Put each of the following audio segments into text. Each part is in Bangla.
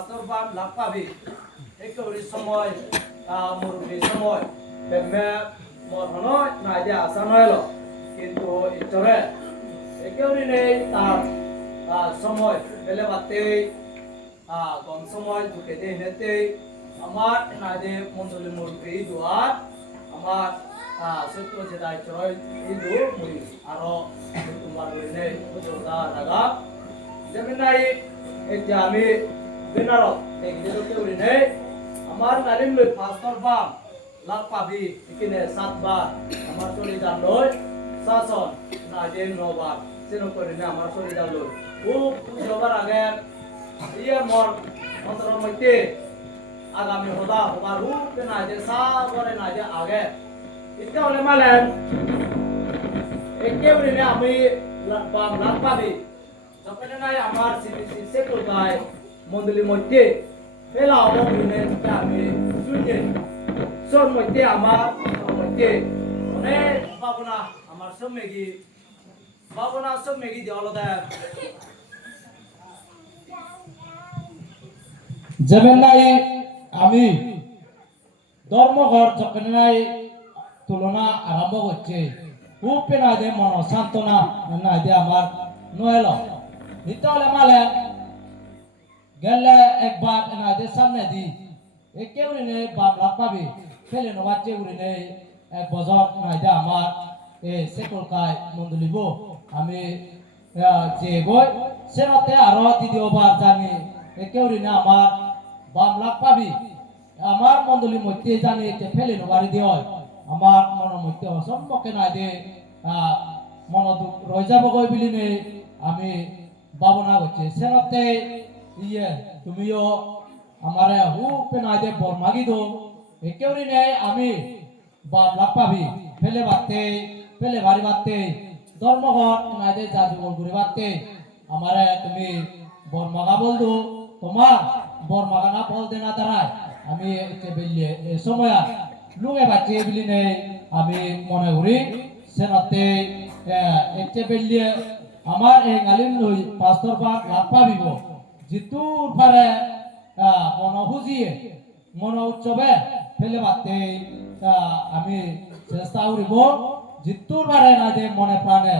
pastor ban lakpabi ekori সময় মুরুবি সময় বেমে মরহনয় না যে আসা নয়লো কিন্তু ইতরে ekori নেই তার সময় বেলে বাতে কম সময় ঢুকে দে নেতে আমার না যে মন্ডলী মুরুবি দুয়ার আমার সত্য যেটা চয় ইদু মুই আরো তোমার নেই বুঝোদা লাগা যেমনাই এই যে আমি বিনারত এই যেতে উড়ি নেই আমার নালিম লই পাঁচবার বাম লাখ পাবি এখানে 7 বার আমার চলে যান লই শাসন না যে 9 বার সেন করে না আমার চলে যান লই ও সবার আগে ইয়ে মর অন্তর মধ্যে আগামী হদা হবার রূপ না যে সাগরে না যে আগে এটা হলে মালেন একেবারে আমি বাম লাখ পাবি যখন নাই আমার সিবিসি সেকুলকায় মন্ডলী মধ্যে ফেলা অবগুণে আমি শুনে সোর মধ্যে আমার মধ্যে অনেক ভাবনা আমার সব মেগি দিয়ে আলাদা যেমন নাই আমি ধর্মঘর যখন নাই তুলনা আরম্ভ করছে খুব না যে মন সান্ত্বনা না যে আমার নয়েল নিতে মালে গেলে একবার এনাদের সামনে দি কেউ নেই বাম লাখ পাবি ফেলে নবাচ্চে উড়ে নেই 1 বছর নাইদে আমার সেকলকায় মন্ডলিব আমি যে বই সেনতে আরো দ্বিতীয়বার জানি কেউ না আমার বাম লাখ পাবি আমার মন্ডলী মধ্যে জানি ফেলে নবারি দিও আমার মন মধ্যে অসম্মুখে নাই দে মন দুঃখ রয়ে যাব গই বলি নেই আমি ভাবনা করছি সেনতে ইয়ে তুমিও আমারে হুপে নাই দে বরমাগি দো একেউরি নেই আমি বাম লাখ পাবি ফেলে বাড়ি বাতে ধর্মঘর নাই দে জাজুগর ঘুরে বাতে আমারে তুমি বরমাগা বল দো তোমার বরমাগা না বল দে না দাঁড়ায় আমি বেলিয়ে সময় লুঙে বাচ্চে বলি নেই আমি মনে করি সেনতে একটে বেলিয়ে আমার এই গালিম লই পাঁচর পাক লাভ পাবিব জিতুর পারে মন খুঁজিয়ে মন উৎসবে ফেলে বাতে আমি চেষ্টা করিব জিতুর পারে না যে মনে প্রাণে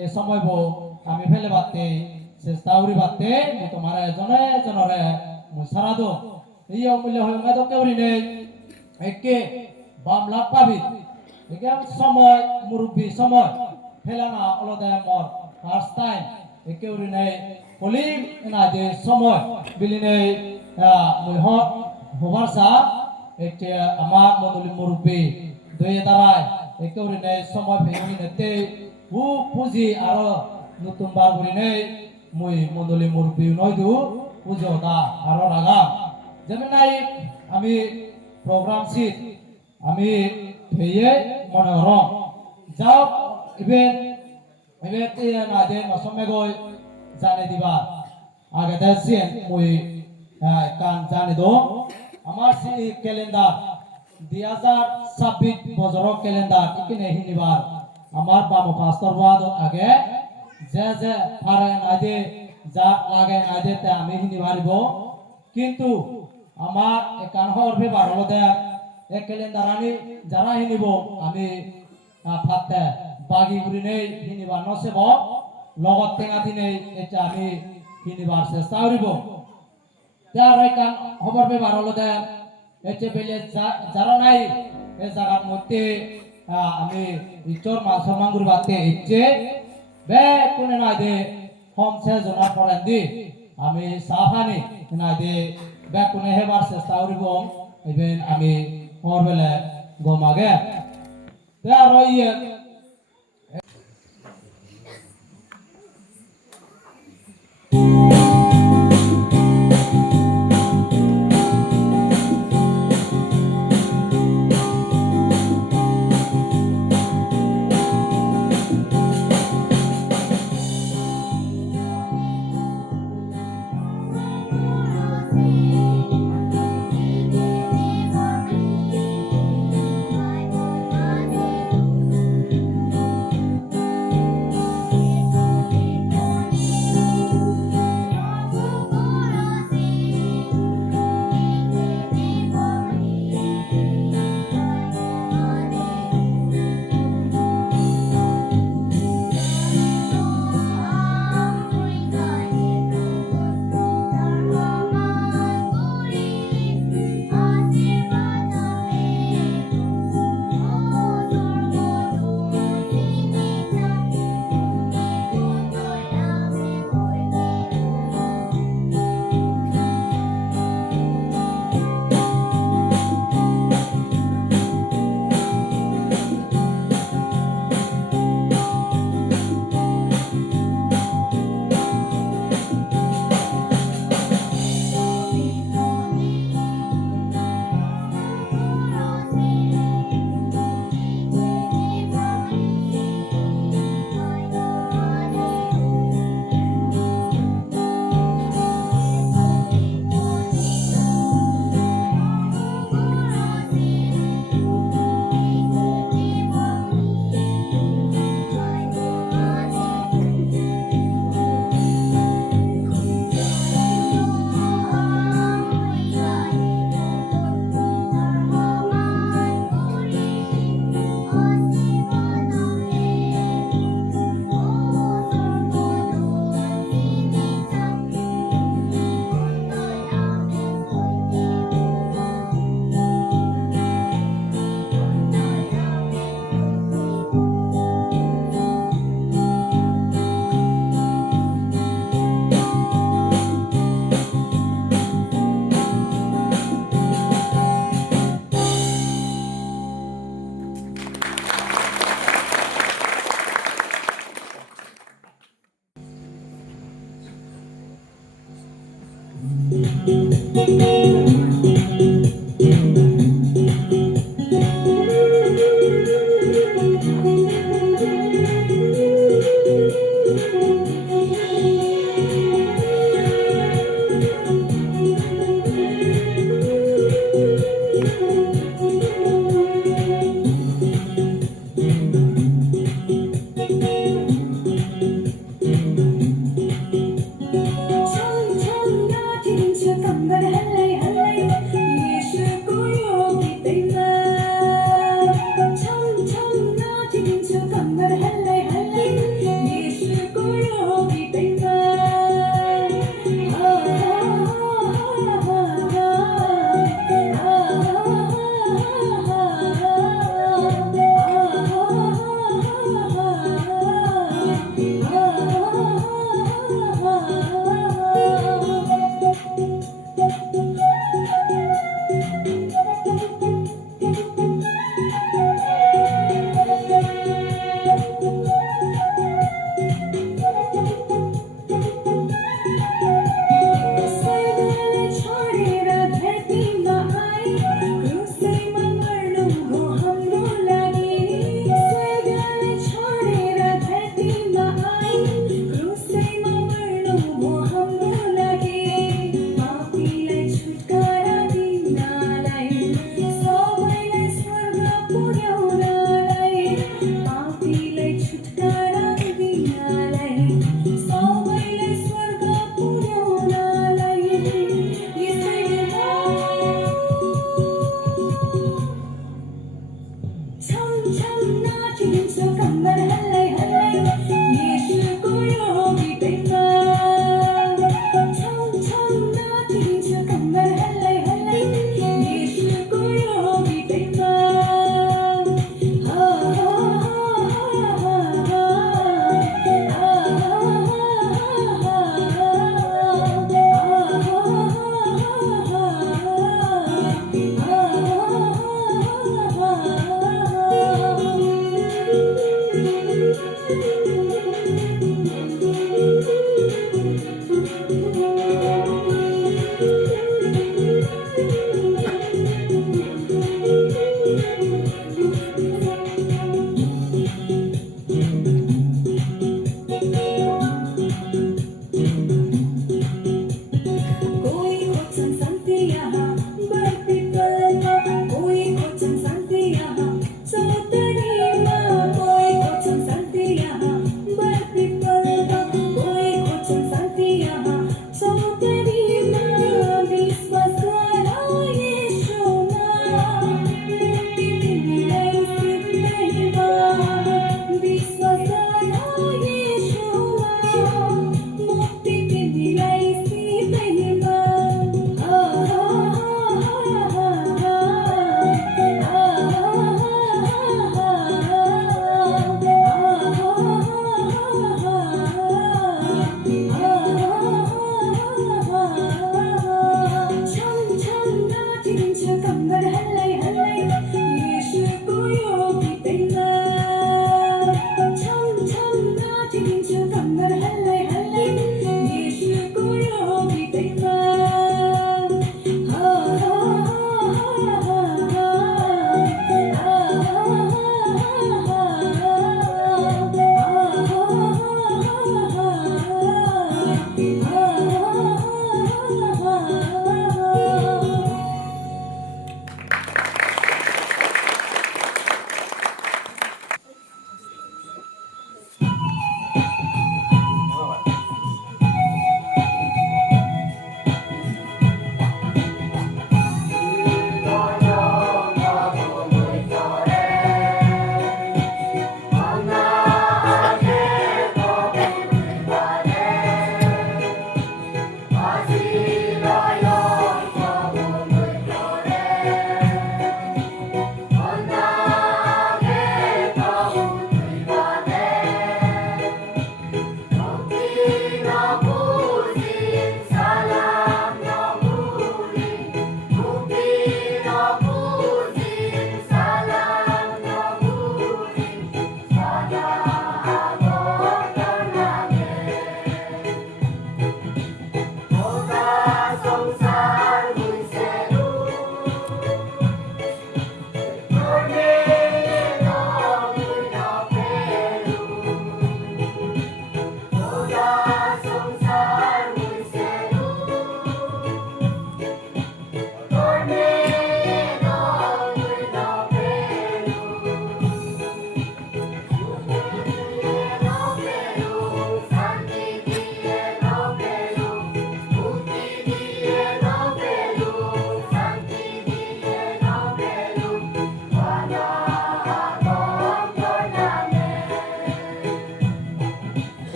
এই সময় আমি ফেলে বাতে চেষ্টা করি বাতে তোমার জনে জনরে সারা দো এই অমূল্য হয়ে তো কেউ নেই একে বাম লাভ পাবি একে সময় মুরব্বী সময় ফেলানা অলদে মর ফার্স্ট টাইম একে উড়ি নেই কলিম না যে সময় বিলি নেই মুই হবার সা একটি আমার মন্ডলী মুরব্বী দুই দাঁড়ায় একে উড়ি নেই সময় ভেঙে নেতে হু পুঁজি আরো নতুন বার উড়ি নেই মুই মন্ডলী মুরব্বী নয়দু পুজো দা আরো রাগা যেমন নাই আমি প্রোগ্রাম সিট আমি ফেয়ে মনে হরম যাও ইভেন না যে নসমে গই জানে দিবা আগে দেখছেন মুই কান জানে দো আমার সেই ক্যালেন্ডার 2026 বছরের ক্যালেন্ডার এখানে হিনিবার আমার বাম পাঁচর বাদ আগে যে পারে না যে যা লাগে না যে আমি হিনিবারিব কিন্তু আমার কান হরবে বারো দে এক ক্যালেন্ডার আমি যারা হিনিব আমি ফাতে বাগি গুড়ি নেই হিনিবার নসেব লগত টেঙা দিনে এটা আমি হিনিবার চেষ্টা করিব তার কান খবর পে বারো দে এতে বেলে যারা নাই এই জায়গার মধ্যে আমি ইচর মান সম্মান করি বাতে ইচ্ছে বে কোনে নাই দে হোম সে জনা পড়েন দি আমি সাফানি নাই দে বে কোনে হেবার চেষ্টা করিব ইভেন আমি হর বেলে গমাগে তার ইয়ে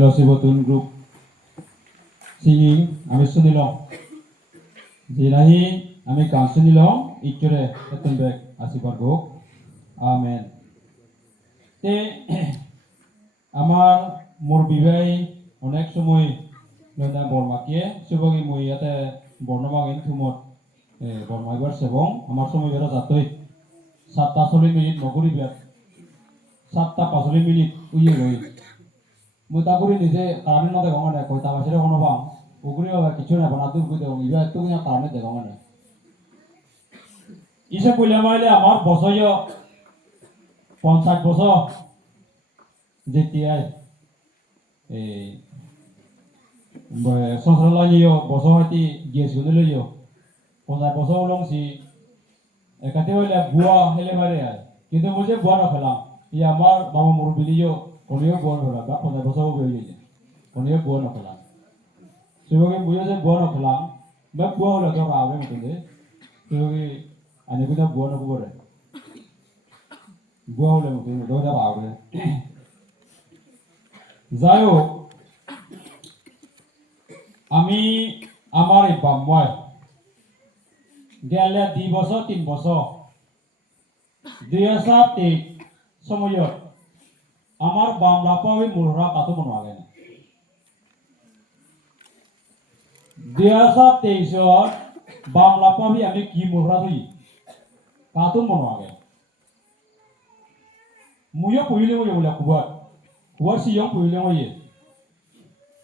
fellowship botun group singing ami sunilong jinahi ami kan sunilong ikure etenbek asibargo amen te আমার মুরবিবাই অনেক সময় নদা বর্মাকে সুবগি মই ইয়াতে বর্ণমাগিন থুমত বর্মাইবার সেবং আমার সময় বেরো যাতই 7:40 মিনিট নগরি বিয়ার 7:45 মিনিট উইয়ে গই মই তাগুরি নিজে কারণে ন দেখো মানে কইতা বাসিরে কোনো বাম উগুরি হবে কিছু না বানা দুর কই দেও ইবা এত কিনা কারণে দেখো মানে ইসে কইলা মাইলে আমার বছয় 50 বছর যেতিয়াই এই সংসারলাইও বছর হইতি গেছ গদলৈও 50 বছর লংসি একাতে হইলে বুয়া হেলে মারে আয় কিন্তু মুঝে বুয়া না খেলাম ই আমার বাবা মুরবিলিও কোনিও বুয়া না খেলাম 50 বছর হয়ে গেছে কোনিও বুয়া না খেলাম সেভাবে বুয়া যে বুয়া না খেলাম বা বুয়া হলে তো আগে মতো দে সেভাবে আনে কোথা বুয়া না করে বুয়া হলে মতো দৌড়া আগে যাই হোক আমি আমার এই বাম্ময় গেলে 2 বছর 3 বছর 2023 সময়ত আমার বামলা পাবি মুররা কত মনে আগে 2023 বাংলা পাবি আমি কি মুররা হই কত মনে আগে মুইও পড়িলে বলে কুবা কুবা সিয়ং পড়িলে মই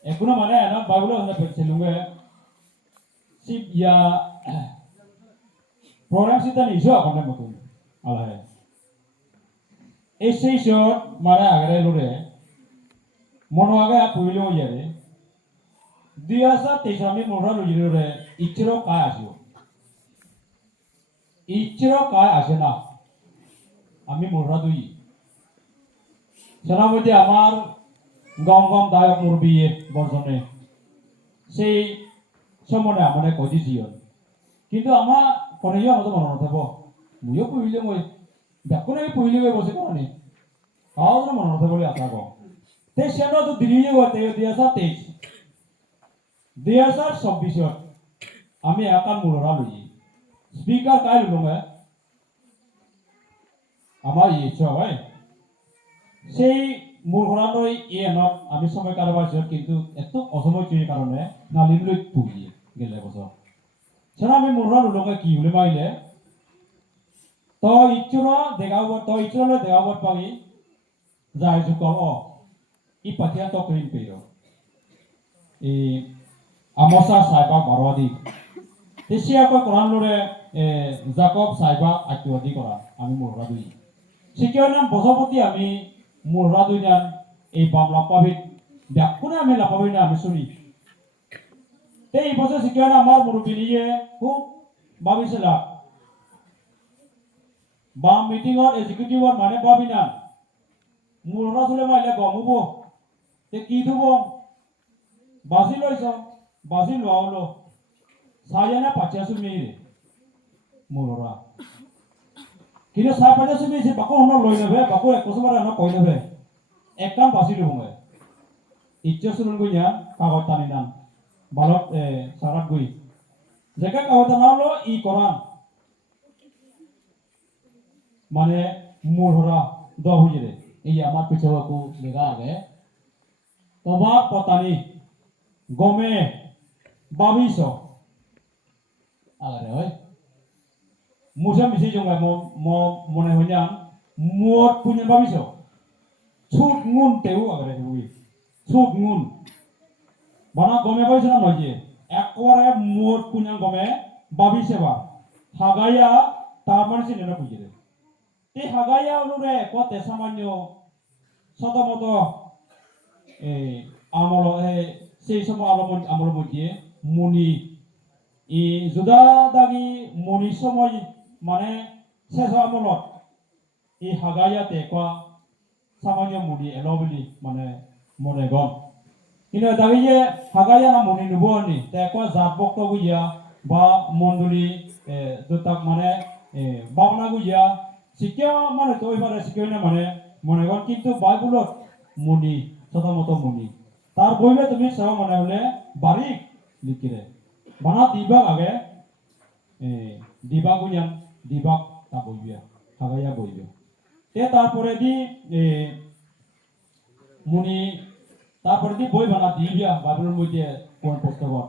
এখনো মানে না বাইবেল আমরা পড়ছিলুঙ্গে সিপ ইয়া প্রোগ্রাম সিটা নিছো আপনি মতন আলাহে এই সেই শট মানে আগে লরে মনো আগে পড়িলে মই যাবে 2023 আমি মোরা লইরে ইচ্ছার কায় আসিও ইচ্ছার কায় আসে না আমি মোরা দুই সেনার মধ্যে আমার গম গম দায়ক মুরবি বর্জনে সেই সময় মানে কজি জিয়ন কিন্তু আমার কোনেও আমাদের মনে নথাব মুইও পঢ়িলে মই দেখোনে পঢ়িলে গৈ বসে কোনে কাও মনে নথাব বলে আশা কম তে সেনা তো দিলিয়ে গতে 2023 আমি একান মুররা লই স্পিকার কাই লুঙ্গে আমার ইচ্ছা ভাই সেই মুরঘরানই এনক আমি সময় কারবার কিন্তু এত অসময় চুরির কারণে নালিম লই তুলি গেলে বছর সেটা আমি মুরঘরান লুঙ্গে কি বলে মাইলে তো ইচ্ছুরা দেখাব তো ইচ্ছুরা দেখাব পাবি যাই যুকল ই পাতিয়া তো ক্রিম পেও এই আমসা সাইবা বারওয়াদি তেসিয়া কো কোরআন লরে জাকব সাইবা আত্মদি করা আমি মুররা দুই শিকিও নাম বসপতি আমি মুররা দুই নাম এই বামলা পাবিত দেখুনে আমি লাপাবি না আমি শুনি এই বছর শিকিও না আমার মুরবি নিয়ে খুব ভাবিছিলা বাম মিটিংত এক্সিকিউটিভত মানে ভাবি না মুররা চলে মাইলে গমুব তে কি ধুব বাজি লৈছ বাজি লোৱালো সায়ানা পাচিয়াসু মেরে মুররা কিন্তু সাই পাচিয়াসু মেছে বাকো হন লই নবে বাকো এক বছর না কই নবে এক কাম বাজি লুমে ইচ্ছা শুনুন গইয়া কাগজ টানি নাম বালক সারাত গই যেকা কাগজ টানালো ই কোরআন মানে মুররা দ হইরে এই আমার পিছাওয়াকু লেখা আগে তোমার পতানি গমে বাবিস আলারে হয় মুসা মিছি জঙ্গা মনে হইয়া মুত পুনে বাবিস ছুট গুণ তেও আগে বুই ছুট গুণ বানা গমে বাবিস না নয় একবারে মুত পুনে গমে বাবিসে বা হাগাইয়া তার মানে চিনে না বুঝিরে এই হাগাইয়া অনুরে কতে সামান্য শতমত এই আমল সেই সময় আমল মধ্যে মনি ই জুদা দাগি মনি সময় মানে শেষ আমলত এই হাগাইয়াতে কোয়া সামান্য মনি এলো বলি মানে মনে গন কিন্তু দাবি যে হাগাইয়া না মনি নুবনি তে কোয়া জাত বক্ত গুইয়া বা মন্ডলী দুটাক মানে বাবনা গুইয়া শিক্ষা মানে তো এবারে শিক্ষা না মানে মনে গন কিন্তু বাইবেলত মনি শতমত মনি তার বইবে তুমি সব মনে হলে বারিক লিখিরে বানা দিবা আগে দিবা গুইয়ান দিবা তা বইবে হাগাইয়া বইবে তে তারপরে দি মুনি তারপরে দি বই বানা দিবিয়া বাইবেলের মধ্যে কোন পুস্তকত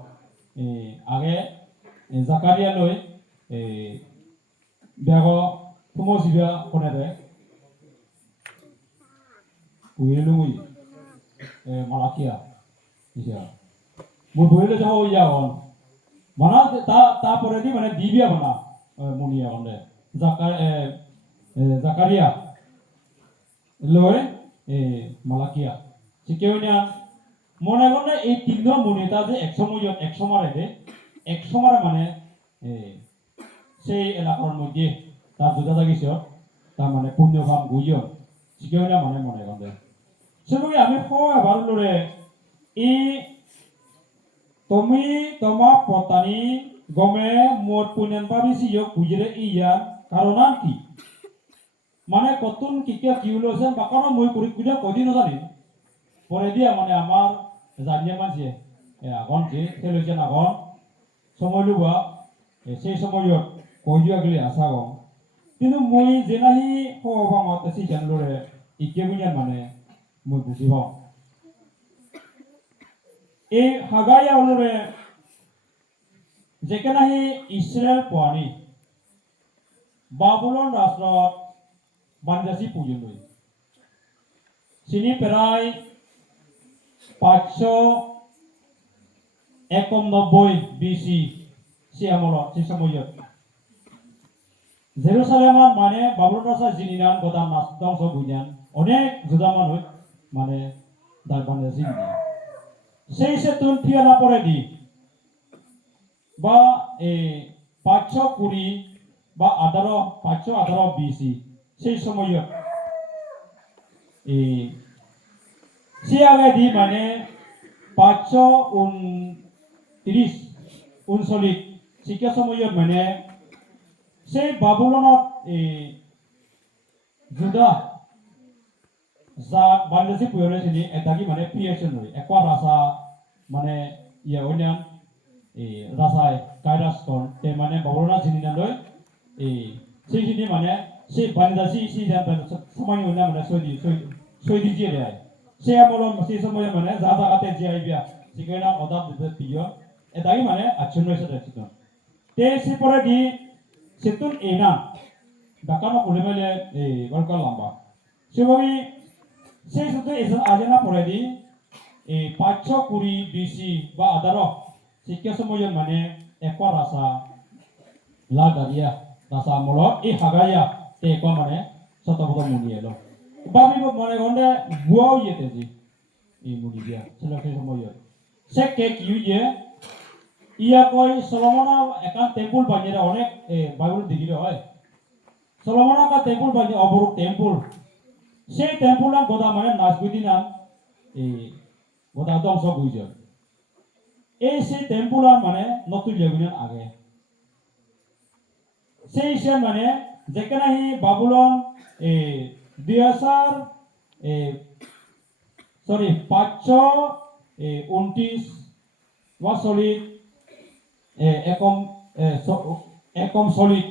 আগে জাকারিয়া লই বেগ ফুমসিবিয়া কোনে দে উইলুই মালাকিয়া ইয়া মু বইলে যাও ইয়া হন বানা তারপরে দি মানে দিবিয়া বানা মুনিয়া হন দে জাকারিয়া লই মালাকিয়া শিকেউনিয়া মনে মনে এই তিনটা মুনিতা যে এক সময় দে এক সময় মানে সেই এলাকার মধ্যে তার দুটা থাকিস তার মানে পুণ্যভাব গুইয় শিকেউনিয়া মানে মনে গন্ধে সেভাবে আমি এবার লড়ে এই তুমি তোমার পতানি গমে মোর পুণ্যান পাবি সিয় গুজরে ইয়া কারণ কি মানে কতন কিকে কি হলোছেন বা কোনো মই কৰি কুইনা কদিন জানি পরে দিয়া মানে আমার জানিয়ে মাঝে আগন যে টেলিভিশন আগন সময় লুবা সেই সময়ত কৈ যোৱা গেলে আশা গম কিন্তু মই যেনাহি হবা মাতে সি জানলৰে ইকে বুনিয়া মানে মই বুজি পাওঁ এই হাগাই অলৰে যেকেনাহি ইসরায়েল পোৱানি বাবুলন ৰাষ্ট্ৰত বান্দাসি পুজন লই চিনি প্রায় 591 BC সে আমলত সে সময়ত জেরুসালেমত মানে বাবুল রাজা জিনিনান গোদাম ধ্বংস বুঝান অনেক জুদা মানুষ মানে দারবানে জিনি সেই সেতুন ফিয়ানা পরে দি বা 520 বা 518 BC সেই সময়ত সে আগে দি মানে 539 শিক্ষা সময়ত মানে সেই বাবুলনত জুদা যা বান্দাসি পুয়রে চিনি এটাকি মানে ক্রিয়েশন হই একবার রাসা মানে ইয়া অন্যান রাসায় কাইরাস্তন তে মানে বাবুলনা চিনি না লই সেই চিনি মানে সেই বান্দাসি সি জান সময় অন্য মানে সইদি যে রে সে আমল সেই সময় মানে যা জায়গাতে যে আইবিয়া সিকেনা অদাব দিতে পিও এটাকি মানে আচ্ছন্ন হইছে দেখছিত তে সে পরে দি সেতুন এনা ডাকানো কুলেমেলে গলকা লম্বা সেভাবে সেই সেতু এজন আজনা পরে দি 520 BC বা 18 শিক্ষা সময় মানে একবার রাসা লাগারিয়া রাসা আমল এই হাগাইয়া তে এক মানে শতপদ মুনি এলো বাবিব মানে গন্ডে বুয়াও ইয়েতে জি এই মুনি দিয়া সেলকে সময় সে কে কিউয়ে ইয়া কই সলোমন একান টেম্পল বানিয়ে অনেক বাইবেল দিগিরে হয় সলোমন কা টেম্পল বানিয়ে অবরূপ টেম্পল সেই টেম্পল গোদা মানে নাজগুদি নাম গোদা ধ্বংস হইছে এই সেই টেম্পল মানে নতুন লেগুনের আগে সেই সে মানে যেখানে বাবুলন 529 ওয়াসলিত একম সলিড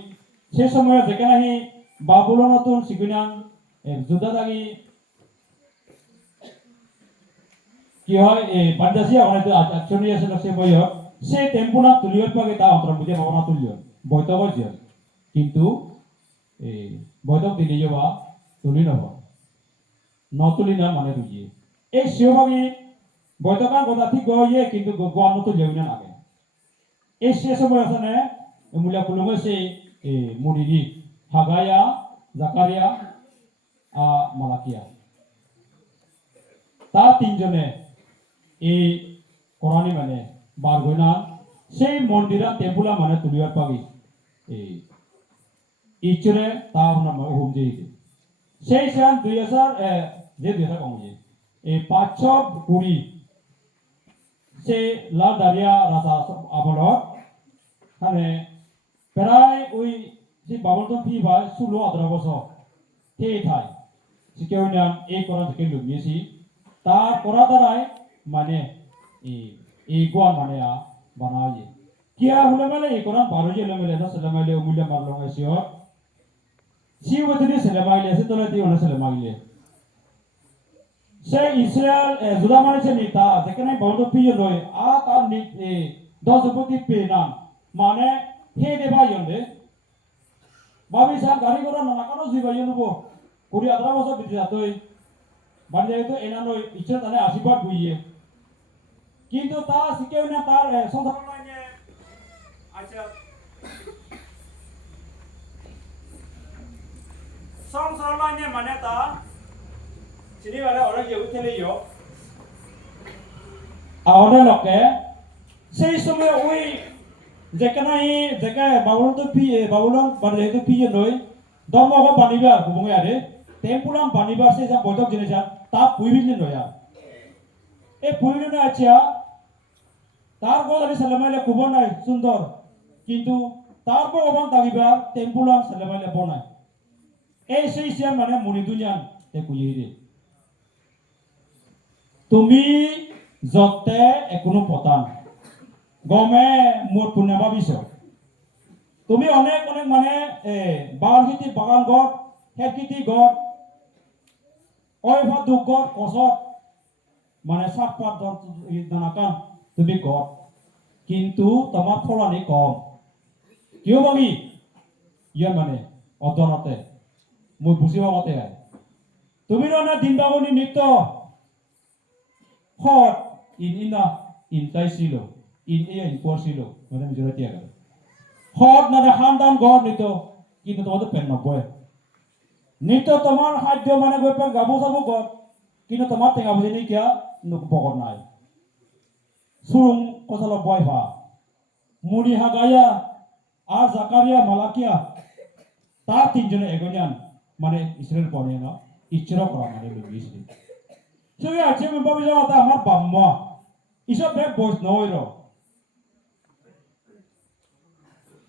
সেই সময় যেখানে বাবুলনতুন সিগুনান যুদ্ধ দাগি কি হয় বান্দাসি আমাদের আচরণী আছে সে বইয় সেই টেম্পুনা তুলিয়ত পাগে তা অন্তর্ভুক্ত ভাবনা তুলিয় বৈতব জিয়ন কিন্তু বৈতব দিলি যাবা তুলি নব নতুলি না মানে বুঝিয়ে এই শিবভাগী বৈতকার কথা ঠিক গিয়ে কিন্তু গোয়ান তুলি না লাগে এই সে সময় আছে মূল্য কুলুম সেই মুনিদি হাগায়া জাকারিয়া মালাকিয়া তার তিনজনে এই কোরআনি মানে বারগয়না সেই মন্দিরা টেম্পুলা মানে তুলিয়ার পাবি ইচরে তা নাম হুম যেই সেই সান 2000 যে 2000 কমে এই 520 সে লা দারিয়া রাজা আমলত মানে প্রায় ওই যে বাবলতন ফি বা 16-18 বছর তে থাই সিকেউনিয়ান এই কোরআন থেকে লুমিয়েছি তার পড়া দ্বারাই মানে এই গোয়া মানে বানাও যে কিয়া হলে মানে এই কোরআন বারো যে মেলে না সেলেমাইলে মূল্য মারলো সিও সিও যদি সেলেমাইলে আছে তোলা দিও না সেলেমাইলে সে ইসরায়েল জুদা মানেছে নি তা যেখানে বড় পিয়ে লয় তার নি 10 প্রতি পে না মানে হে দেবা ইয়ন্দে ভাবি সার গাড়ি করা না কানো জিবা ইয়নবো কুড়ি 18 বছর বিতে যাতই মানে যেহেতু এনানো ইচ্ছা তাহলে আশীর্বাদ বুইয়ে কিন্তু তা শিখেও না তার সংসার লাইনে আচ্ছা সংসার লাইনে মানে তা চিনি মানে ওরা কেউ থেলেইও ahora lo que সেই সময় ওই যেখানে জায়গায় বাউলন মানে যেহেতু পিয়ে নয় ধর্মঘট বানিবার গুবঙ্গে আরে টেম্পুলাম বানিবার সেই যা বৈঠক জিনিস তা পুইবিলি নয় এই পুইবিলি না আছে তার গল আমি সালামাইলে কুব নাই সুন্দর কিন্তু তারপর অবান তাগিবা টেম্পুলাম সালামাইলে বনায় এই সেই সিয়ান মানে মুনি দুনিয়ান তে কুইরে তুমি যতে একুনো পতান গমে মোট পুণ্য ভাবিছ তুমি অনেক অনেক মানে বাগান খেতি বাগান গড় খেত খেতি গড় অয়ভা দুখ গড় কচত মানে সাত পাত দানাকান তুমি গড় কিন্তু তোমার ফলানি কম কিয় ভাবি ইয়ে মানে অধ্যয়নতে মই বুঝিব মতে তুমি না দিন বাবনি নিত্য হট ইন তাইছিল ইন পড়ছিল মানে মিজোরা তিয়া গেল হট না হান্দান গড় নিত কিন্তু তোমাদের পেন নবয় নিত্য তোমার খাদ্য মানে গৈ পাই গাবো চাবো গড় কিন্তু তোমার টেঙা বুঝি নি কিয়া বগর নাই সুরুং কতলা বয় ভা মুনি হাগায়া আর জাকারিয়া মালাকিয়া তার তিনজনে এগনিয়ান মানে ইসরায়েল পড়ে না ইচ্ছার করা মানে লুগিয়েছিল সেই আছে আমি ভাবি যাওয়া আমার বাম্মা ইসব ব্যাগ বয়স নয় র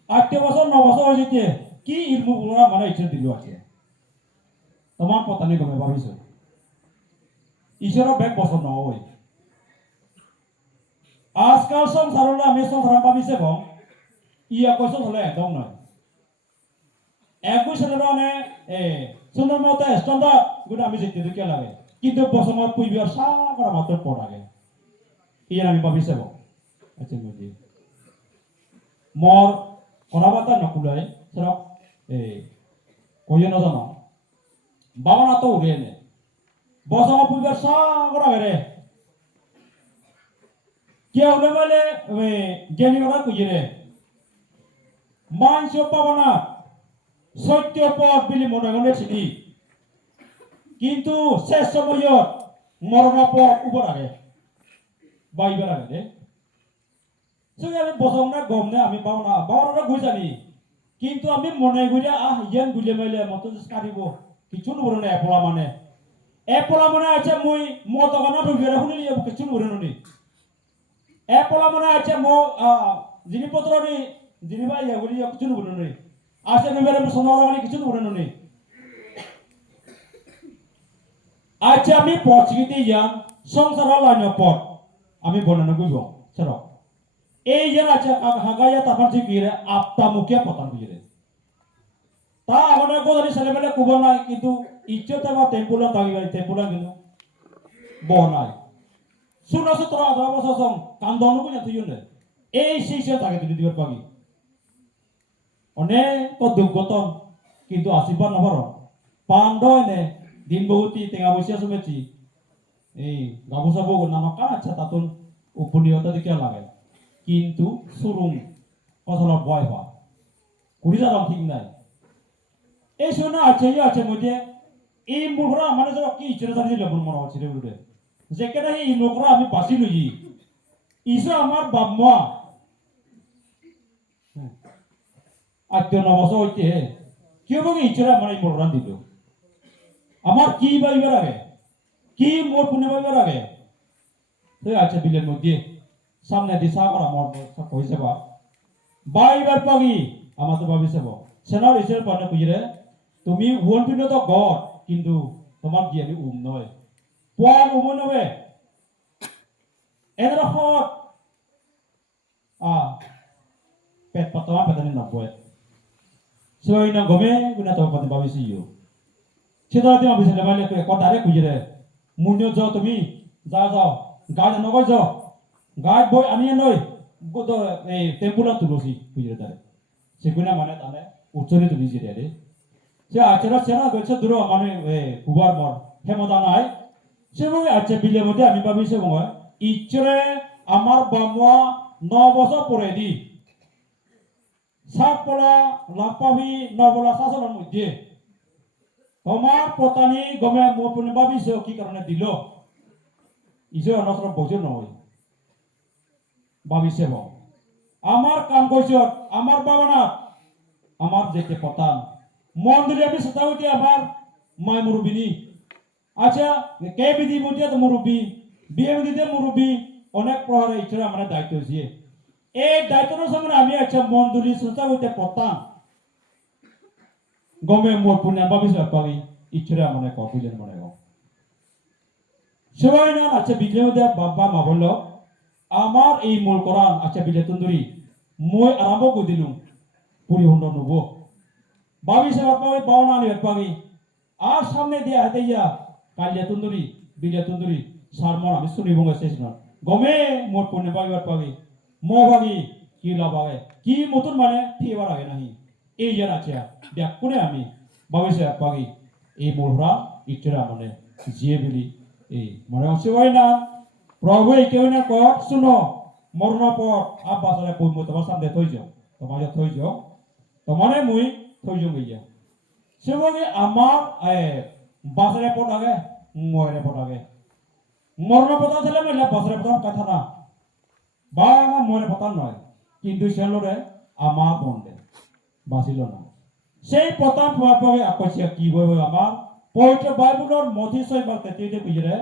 8 বছর 9 বছর হয়েছে কি ইলমু পুরা মানে ইচ্ছা দিল আছে তোমার পতা নেই গমে ভাবিছ ঈশ্বরের ব্যাগ বছর নয় আজকাল সংসারলে আমি সংসার ভাবিছে গম ইয়া কৈছো হলে একদম নয় 21 সালের মানে সুন্দর মতো স্ট্যান্ডার্ড গুলো আমি যেতে দিকে লাগে কিন্তু বসমত পুইবিয়ার সাগর মাত্র পড় আগে ইয়ার আমি ভাবিছে গম আচ্ছা বুঝি মর কথাবার্তা নকুলাই সরক কইয়ে নজানো বাবা না তো উড়ে নে বসমত পুইবিয়ার সাগর আগে কে হলে বলে জ্ঞানী কথা কইয়ে মাংস পাবো না সত্য পথ বলে মনে মনে চিনি কিন্তু শেষ সময়ত মরণার পর উপর আগে বাইবার আগে সে আমি বসম না গম না আমি পাও না বাবা গুজানি কিন্তু আমি মনে করি ইয়ান গুলে মাইলে মতো কাটিব কিছু নবরে না এপলা মানে আছে মই মতগনা রবিরা শুনি কিছু নবরে ননি এপলা মানে আছে মো জিনিসপত্র নি জিনিবা ইয়া বলি কিছু নবরে ননি আছে রবিরা সোনালা মানে কিছু নবরে ননি আচ্ছা আমি পরিচিতি ইয়ান সংসার লাইন পথ আমি বর্ণনা করব চলো এই যে আছে হাগায়া তারপর যে গিরে আপতা মুখিয়া পতান গিরে তা আগনে কোদারি ছেলেবেলে কুব নাই কিন্তু ইচ্ছতে বা টেম্পুলা তাগিবাই টেম্পুলা কিন্তু বনাই শুনা সত্র 18 বছর সং কান্দন কইনা তুইনে এই সেইসে তাকে তুই দিবার পাগি অনেক দুর্গতন কিন্তু আশীর্বাদ নভর পান্ডনে দিন বহুতি টেঙা বসিয়া সমেছি এই গাবু সাবু নামক কান আচ্ছা তাতুন উপনিয়তা দিকে লাগে কিন্তু সুরুং কতলা বয় হওয়া কুড়ি যারাম ঠিক নাই এই শোনা আছে মধ্যে এই মুখরা মানে যারা কি ইচ্ছা জানি লেবুন মনে হচ্ছে রে উঠে যেখানে এই লোকরা আমি বাঁচি লই ইসো আমার বাম্মা 8 বছর হইতে কেউ বলে ইচ্ছা মানে এই মুখরা দিল আমার কি বাইবার আগে কি মোর পুনে বাইবার আগে তো আছে বিলের মধ্যে সামনে দিশা করা মর হইছে বা বাইবার পাগি আমার তো ভাবিছে বা সেনার ইসের পানে বুঝরে তুমি ওন পিনো তো গড কিন্তু তোমার জ্ঞানী নয় পোয়ান নবে Edra hot. Pet patama petani nabuat. So ina gome guna tahu pati babi siyo. Cita ti mabisa lemale ko dare kujire. Munyo jo tumi jao gaj nogo jo gaj boy aniya noi godo tempula tulosi kujire dare. Sekuna mana tane uconi tuli jire dare. Se achara sena gocha duro mane kubar mor hemodana ai. Se boy ache bile mode ami babi se bongo. Ichre amar bamwa 9 বছর পরে দি সাকপলা লাপাবি নবলা শাসনের মধ্যে তোমার পতানি গমে মপুনে ভাবিছো কি কারণে দিল ইজো অনসর বজো নয় ভাবিছে আমার কাম কইছ আমার বাবানা আমার যেতে পতান মন্দিরে আমি সতাউতি আমার মাই মুরুবিনি আচ্ছা কে বিধি মধ্যে তো মুরুবি বিয়ে বিধিতে মুরুবি অনেক প্রহরে ইচ্ছা আমার দায়িত্ব দিয়ে এই দায়িত্বের সঙ্গে আমি আচ্ছা মন্দির সুতা হইতে পড়তাম গমে মোর পুণ্য ভাবিস পাবি ইচ্ছা আমার কপিলেন মনে গো সবাই না আচ্ছা বিজয় মধ্যে বাবা মা বলল আমার এই মূল কোরআন আচ্ছা বিজয় তন্দুরি মই আরম্ভ করে দিলুম পুরি হন্ড নব ভাবি সেবা পাবি পাওনা আনি পাবি আর সামনে দিয়ে হাতে ইয়া কালিয়া তন্দুরি বিজয় তন্দুরি সারমন আমি শুনিব গেছে গমে মোর পুণ্য পাবি মভাগি কি লাভাগে কি মতন মানে ফিবার আগে নাহি এই যার আছে দেখ কোনে আমি ভাবিছে পাগি এই মোররা ইচ্ছা মানে জিয়ে বলি এই মনে হচ্ছে ওই না প্রভু কেউ না কর শুনো মরণ পর আব্বাসরে কই মত সামনে থই যাও তোমার থই যাও তোমারে মুই থই যাও গইয়া সেভাবে আমার বাসরে পর আগে মরে পর আগে মরণ পতা ছেলে মেলা বাসরে পর কথা না বা আমার মনে পতান নয় কিন্তু সেলরে আমার বন্ধে বাঁচিল না সেই পতান হওয়ার পরে আকস্মিক কি হইব আমার পবিত্র বাইবেলের মথি 6 বার 33 বুঝরে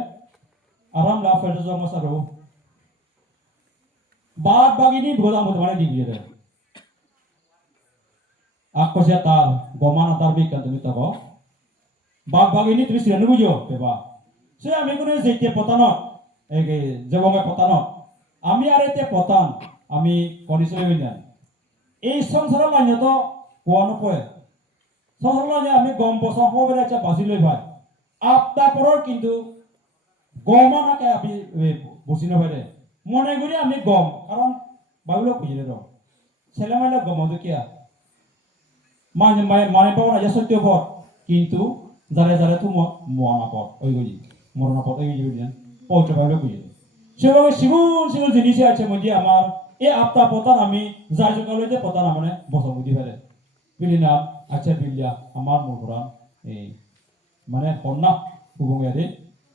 আরাম লাভ ফেরজ জমসারো বাদ বাগিনী ভোদা মত মানে দি বুঝরে আকস্মিক তার গমান তার বিজ্ঞান তুমি তব বাদ বাগিনী তুমি সিরানু বুঝো পেবা সে আমি কোন যেতে পতানত এই জবঙ্গে পতানত আমি আর এতে পতান আমি কনিসলে হইনা এই সংসারের লাইনে তো কোয়ানো পয়ে সংসারের লাইনে আমি গম বসা হবেরে আচ্ছা বাসি লই ভাই আপটা পরর কিন্তু গমানাকে আমি বসি না ভাইরে মনে করি আমি গম কারণ বাইবেল বুঝিলে র ছেলে মেলে গম কিয়া মানে মানে পাবো না সত্য পথ কিন্তু যারা যারা তুমি মরনা পথ ওই গলি মরনা পথ ওই গলি পৌঁছে বাইবেল বুঝিলে সেভাবে সিগুন সিগুন জিনিস আছে মধ্যে আমার এই আপতা পতান আমি যাই সকালে যে পতান মানে বসা বুদ্ধি ফেলে বিলি নাম আচ্ছা বিলিয়া আমার মোরা এই মানে কন্যা হুবঙ্গে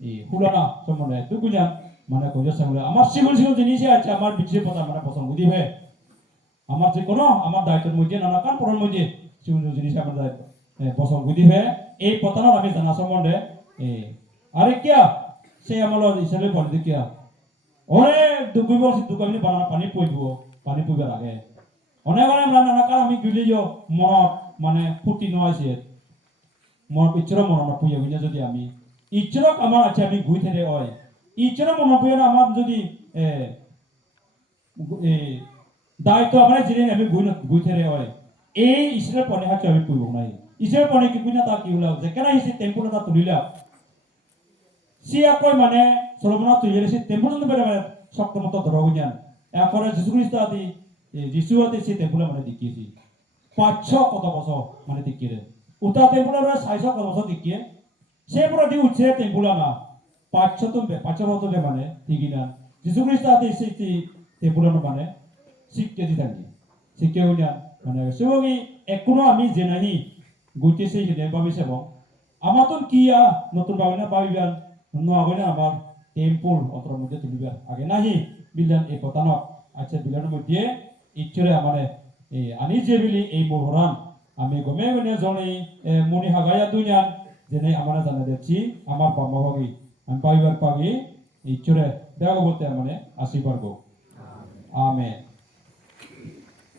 এই হুলানা সম্বন্ধে তুকুজান মানে কইজা সামলে আমার সিগুন সিগুন জিনিস আছে আমার বিচ্ছে পতান মানে বসা বুদ্ধি ফে আমার যে কোনো আমার দায়িত্বের মধ্যে নানা কান পড়ার মধ্যে সিগুন জিনিস আমার দায়িত্ব বসা বুদ্ধি ফে এই পতানোর আমি জানা সম্বন্ধে আরে কিয়া সে আমার হিসাবে বলে কিয়া অনেক দুগুইব দুগামিনি বানা পানি পইব পানি পইবার আগে অনেক অনেক নানা কাল আমি গুলি যো মনত মানে ফুটি নয়ছে মন ইচ্ছার মন পুইয়া গিনা যদি আমি ইচ্ছারক আমার আছে আমি গুই থেকে হয় ইচ্ছার মন পুইয়া আমার যদি দায়িত্ব আমার জিরে আমি গুই থেকে হয় এই ঈশ্বরের পনে হাতে আমি পুইব নাই ঈশ্বরের পনে কি গুইনা তা কি হলো যে কেন ইসে টেম্পল তা তুলিলা সিয়া কই মানে সলমনা তুই এসে টেম্পল না বেরে শক্ত মত ধরগিয়ান এরপরে যিশু খ্রিস্ট আদি যিশু আদি সে টেম্পল মানে দেখিয়েছি 500 কত বছর মানে দেখিয়ে উতা টেম্পলের 600 কত বছর দেখিয়ে সে পুরো দি উঠছে টেম্পল না 500 তো 500 বছর মানে ঠিকই না যিশু খ্রিস্ট আদি সে টেম্পল মানে শিখতে দিতানি শিখে হইনা মানে সেবগি এখনো আমি জেনানি গুইতেছে যে ভাবিছে আমার তো কিয়া নতুন ভাবে না ভাবিবান নগনে আমার টেম্পল অতর মধ্যে তুলিবা আগে নাহি বিল্লান এই পতানক আচ্ছা বিল্লানের মধ্যে ইচ্ছরে আমারে আনি যে বিলি এই মোহরান আমি গমে গনে জনে মনি হাগায়া দুনিয়ান যেনে আমরা জানা দেখছি আমার বাম্মাভাগি আমি পাইবার পাগি ইচ্ছরে দেওয়া বলতে মানে আশীর্বাদ গো আমেন।